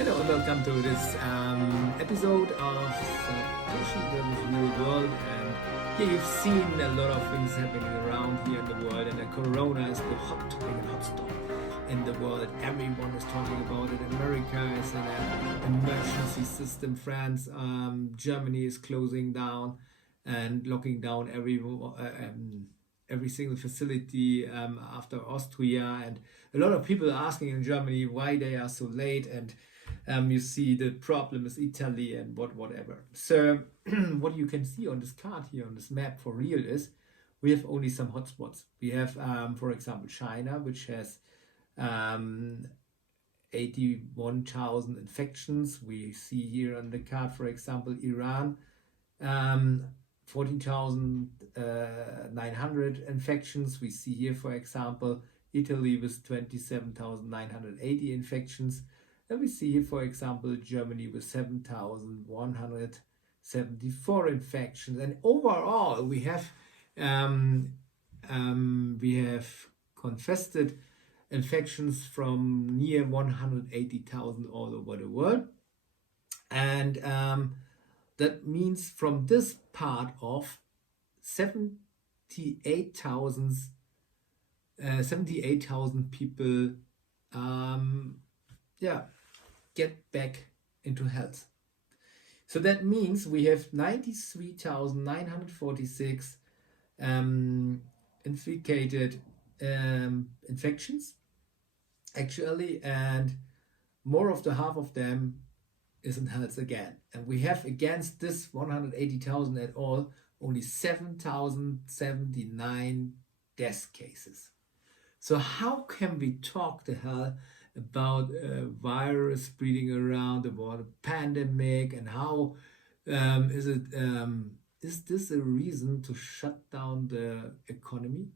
Hello and welcome to this episode of Satoshi versus Real World. And here you've seen a lot of things happening around here in the world, and Corona is the hot topic and hot stuff in the world. Everyone is talking about it. America is in an emergency system. France, Germany is closing down and locking down every single facility after Austria, and a lot of people are asking in Germany why they are so late, and you see the problem is Italy and whatever. So what you can see on this card here, on this map for real, is we have only some hotspots. We have, for example, China, which has 81,000 infections. We see here on the card, for example, Iran, 14,900 infections. We see here, for example, Italy with 27,980 infections. And we see here, for example, Germany with 7,174 infections. And overall, we have confessed infections from near 180,000 all over the world. And that means from this part of 78,000 people get back into health. So that means we have 93,946 infected infections actually, and more of the half of them is in health again. And we have against this 180,000 at all only 7,079 death cases. So how can we talk the hell about a virus spreading around, about a pandemic, and how is this a reason to shut down the economy?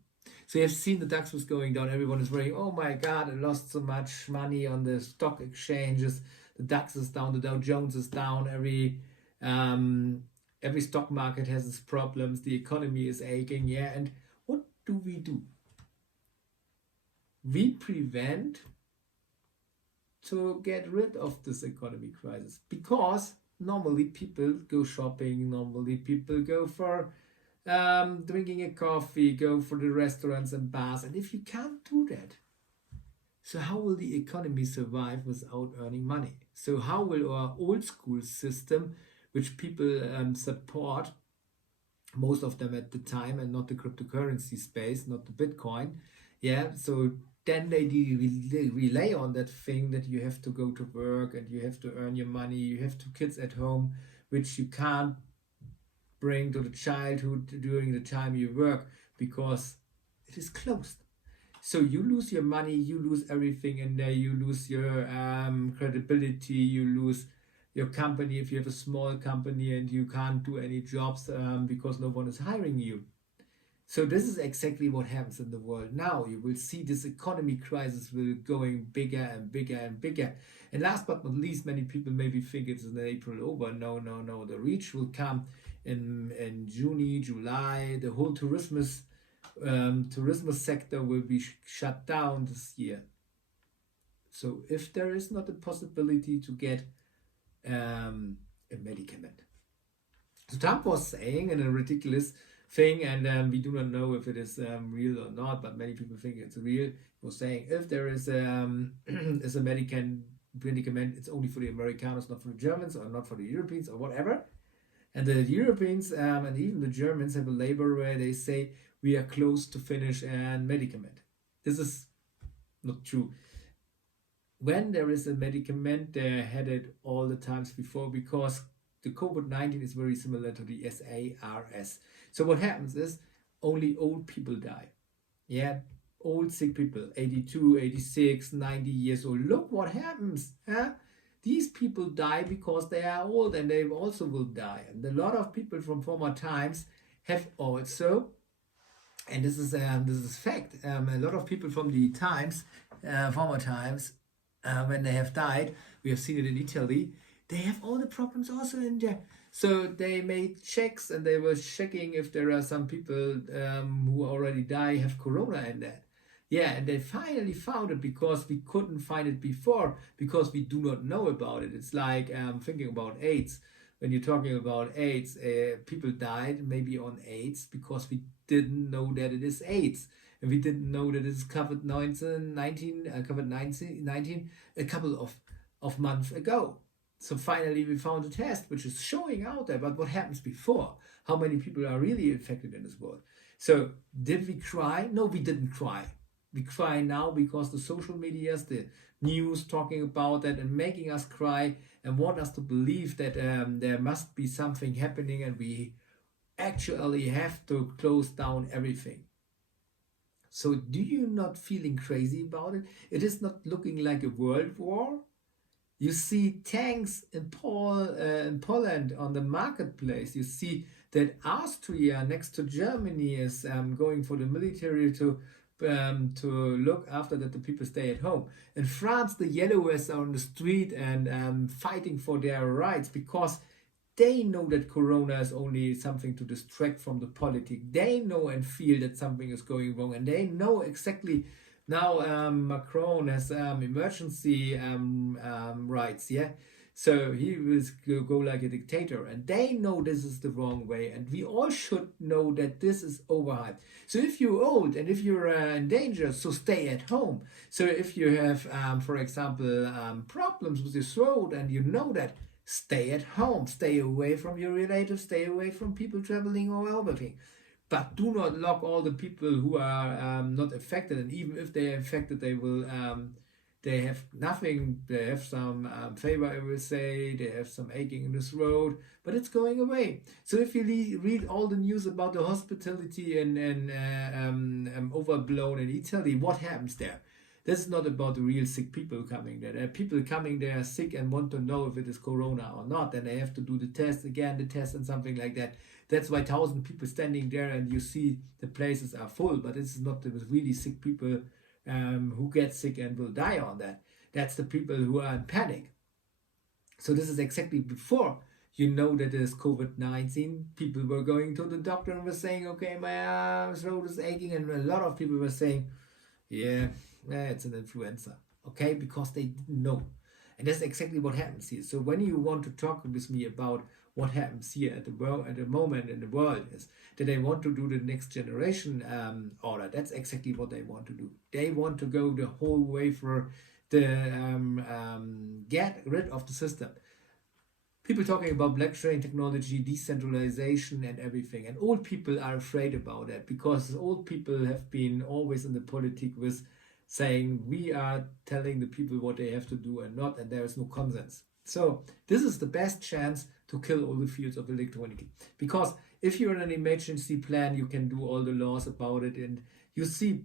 So you have seen the DAX was going down. Everyone is worrying, oh my God, I lost so much money on the stock exchanges. The DAX is down, the Dow Jones is down. Every stock market has its problems. The economy is aching. Yeah, and what do? We prevent to get rid of this economy crisis, because normally people go shopping, normally people go for drinking a coffee, go for the restaurants and bars. And if you can't do that, so how will the economy survive without earning money? So how will our old school system, which people support, most of them at the time, and not the cryptocurrency space, not the Bitcoin, so then they rely on that thing that you have to go to work and you have to earn your money, you have 2 kids at home, which you can't bring to the childhood during the time you work because it is closed. So you lose your money, you lose everything in there, you lose your credibility, you lose your company if you have a small company and you can't do any jobs because no one is hiring you. So this is exactly what happens in the world now. You will see this economy crisis will going bigger and bigger and bigger. And last but not least, many people maybe think it's in April over. No. The reach will come in June, July. The whole tourism sector will be shut down this year. So if there is not a possibility to get a medicament. So Trump was saying in a ridiculous thing, and we do not know if it is real or not, but many people think it's real. He was saying if there is a medicament, it's only for the Americans, not for the Germans or not for the Europeans or whatever. And the Europeans and even the Germans have a label where they say we are close to finish a medicament. This is not true. When there is a medicament, they had it all the times before, because the COVID-19 is very similar to the SARS. So what happens is only old people die. Yeah, old sick people, 82, 86, 90 years old. Look what happens. These people die because they are old, and they also will die. And a lot of people from former times have also, and this is fact, a lot of people from the former times, when they have died, we have seen it in Italy, they have all the problems also in there. So they made checks, and they were checking if there are some people who already die have corona in that. Yeah, and they finally found it because we couldn't find it before, because we do not know about it. It's like thinking about AIDS. When you're talking about AIDS, people died maybe on AIDS because we didn't know that it is AIDS. And we didn't know that it's COVID-19 a couple of months ago. So finally we found a test which is showing out there. But what happens before? How many people are really infected in this world? So did we cry? No, we didn't cry. We cry now because the social medias, the news talking about that and making us cry and want us to believe that there must be something happening and we actually have to close down everything. So do you not feeling crazy about it? It is not looking like a world war. You see tanks in Poland on the marketplace. You see that Austria next to Germany is going for the military to look after that the people stay at home. In France, the yellowists are on the street and fighting for their rights because they know that Corona is only something to distract from the politics. They know and feel that something is going wrong, and they know exactly. Now Macron has emergency rights, yeah. So he will go like a dictator, and they know this is the wrong way, and we all should know that this is overhyped. So if you're old and if you're in danger, so stay at home. So if you have, for example, problems with your throat and you know that, stay at home, stay away from your relatives, stay away from people traveling or everything. But do not lock all the people who are not affected, and even if they are affected, they will they have nothing. They have some fever, I will say. They have some aching in the throat, but it's going away. So if you read all the news about the hospitality and overblown in Italy, what happens there? This is not about the real sick people coming there. There are people coming there sick and want to know if it is Corona or not. And they have to do the test again, and something like that. That's why 1,000 people standing there and you see the places are full. But this is not the really sick people who get sick and will die on that. That's the people who are in panic. So this is exactly before you know that it is COVID-19. People were going to the doctor and were saying, okay, my throat is aching. And a lot of people were saying, yeah, it's an influenza, okay, because they didn't know. And that's exactly what happens here. So when you want to talk with me about what happens here at the moment in the world, is that they want to do the next generation order. That's exactly what they want to do. They want to go the whole way for the get rid of the system. People talking about blockchain technology, decentralization and everything. And old people are afraid about that because old people have been always in the politics with saying we are telling the people what they have to do and not, and there is no consensus. So this is the best chance to kill all the fields of electronics. Because if you're in an emergency plan, you can do all the laws about it, and you see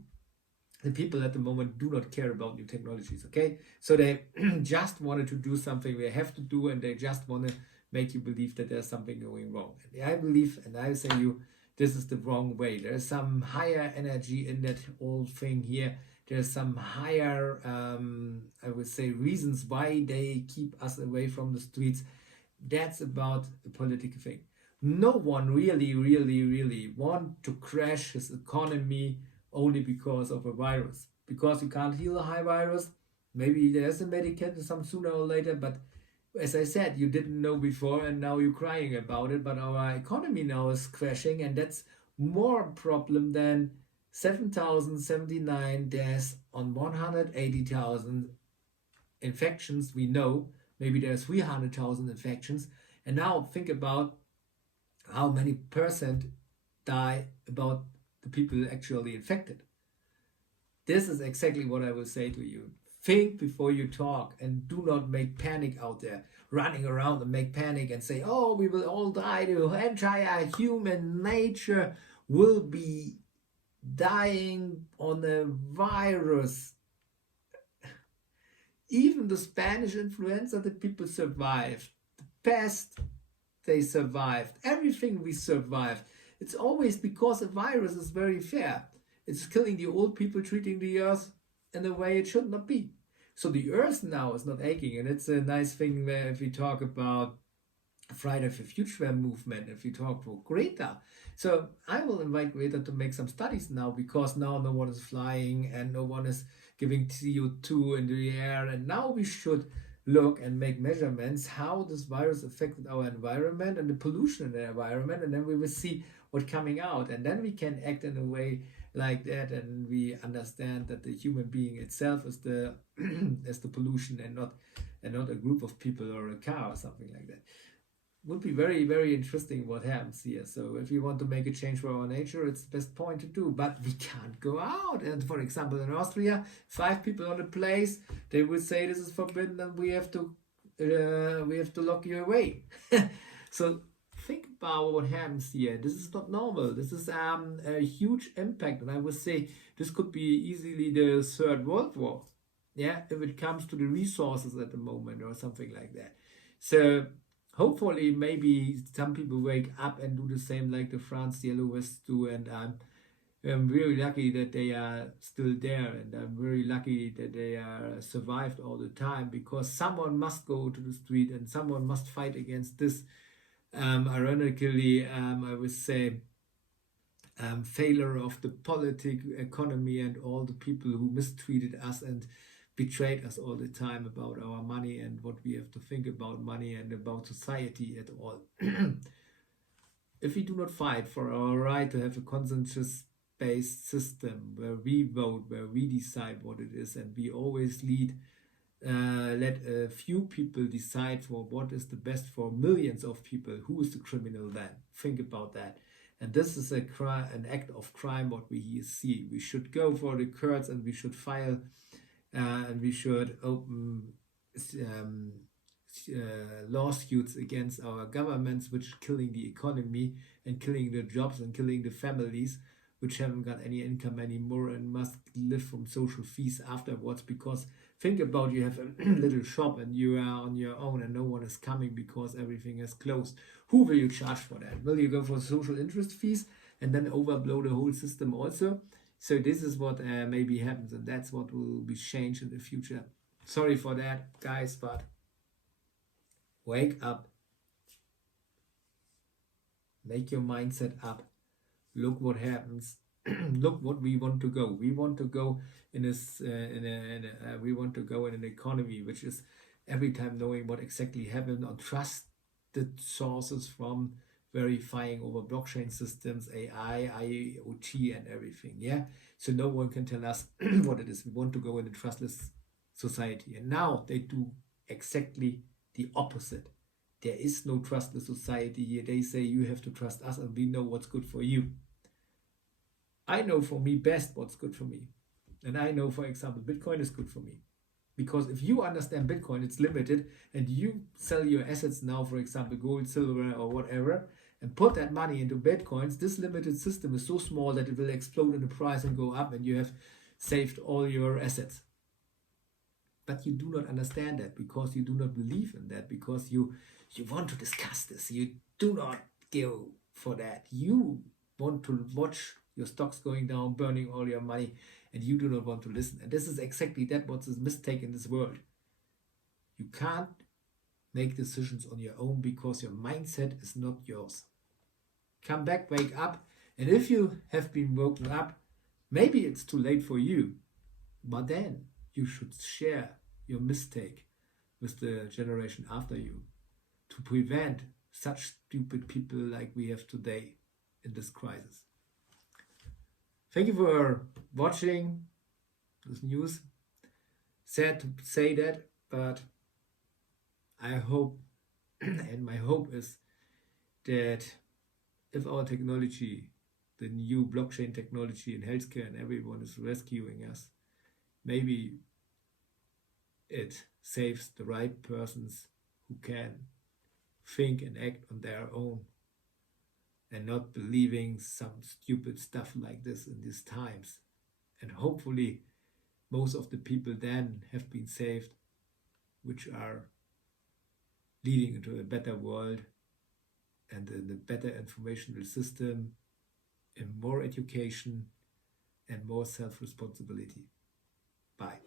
the people at the moment do not care about new technologies, okay? So they just wanted to do something they have to do, and they just want to make you believe that there's something going wrong. And I believe, and I say you, this is the wrong way. There's some higher energy in that whole thing here. There's some higher, I would say, reasons why they keep us away from the streets. That's about a political thing. No one really want to crash his economy only because of a virus. Because you can't heal a high virus. Maybe there's a medicament some sooner or later, but as I said, you didn't know before and now you're crying about it. But our economy now is crashing, and that's more a problem than 7,079 deaths on 180,000 infections. We know maybe there's 300,000 infections, and now think about how many percent die about the people actually infected. This is exactly what I will say to you. Think before you talk, and do not make panic out there, running around and make panic and say, oh, we will all die. The entire human nature will be dying on a virus. Even the Spanish influenza, the people survived. The pest, they survived. Everything we survived. It's always because a virus is very fair. It's killing the old people, treating the earth in a way it should not be. So the earth now is not aching, and it's a nice thing where if we talk about Friday for Future movement, if you talk for Greta. So I will invite Greta to make some studies now, because now no one is flying and no one is giving CO2 in the air, and now we should look and make measurements how this virus affected our environment and the pollution in the environment, and then we will see what's coming out, and then we can act in a way like that, and we understand that the human being itself is the is the pollution, and not a group of people or a car or something like that. Would be very, very interesting what happens here. So if you want to make a change for our nature, it's the best point to do, but we can't go out. And for example, in Austria, 5 people on a place, they would say this is forbidden and we have to lock you away. So think about what happens here. This is not normal. This is a huge impact, and I would say this could be easily the Third World War, yeah, if it comes to the resources at the moment or something like that. So hopefully maybe some people wake up and do the same like the France Yellow Vests do, and I'm very lucky that they are still there, and I'm very lucky that they are survived all the time, because someone must go to the street and someone must fight against this. Ironically, I would say failure of the political economy and all the people who mistreated us and betrayed us all the time about our money and what we have to think about money and about society at all. If we do not fight for our right to have a consensus-based system where we vote, where we decide what it is, and we always let a few people decide for what is the best for millions of people, who is the criminal then? Think about that. And this is an act of crime what we see. We should go for the courts, and we should file and we should open lawsuits against our governments, which are killing the economy and killing the jobs and killing the families, which haven't got any income anymore and must live from social fees afterwards. Because think about, you have a little shop and you are on your own and no one is coming because everything is closed. Who will you charge for that? Will you go for social interest fees and then overblow the whole system also? So this is what maybe happens, and that's what will be changed in the future. Sorry for that, guys, but wake up. Make your mindset up. Look what happens. Look what we want to go. We want to go in this. We want to go in an economy which is every time knowing what exactly happened on trusted sources, from verifying over blockchain systems, AI, IoT, and everything. Yeah. So no one can tell us what it is. We want to go in a trustless society, and now they do exactly the opposite. There is no trustless society here. They say you have to trust us, and we know what's good for you. I know for me best what's good for me. And I know, for example, Bitcoin is good for me. Because if you understand Bitcoin, it's limited, and you sell your assets now, for example, gold, silver, or whatever, and put that money into Bitcoins, this limited system is so small that it will explode in the price and go up, and you have saved all your assets. But you do not understand that, because you do not believe in that, because you want to discuss this. You do not go for that. You want to watch your stocks going down, burning all your money, and you do not want to listen. And this is exactly that what's a mistake in this world. You can't make decisions on your own because your mindset is not yours. Come back, wake up, and if you have been woken up, maybe it's too late for you, but then you should share your mistake with the generation after you to prevent such stupid people like we have today in this crisis. Thank you for watching this news. Sad to say that, but I hope, and my hope is that if our technology, the new blockchain technology in healthcare, and everyone is rescuing us, maybe it saves the right persons who can think and act on their own and not believing some stupid stuff like this in these times. And hopefully most of the people then have been saved, which are leading into a better world and a better informational system and more education and more self-responsibility. Bye.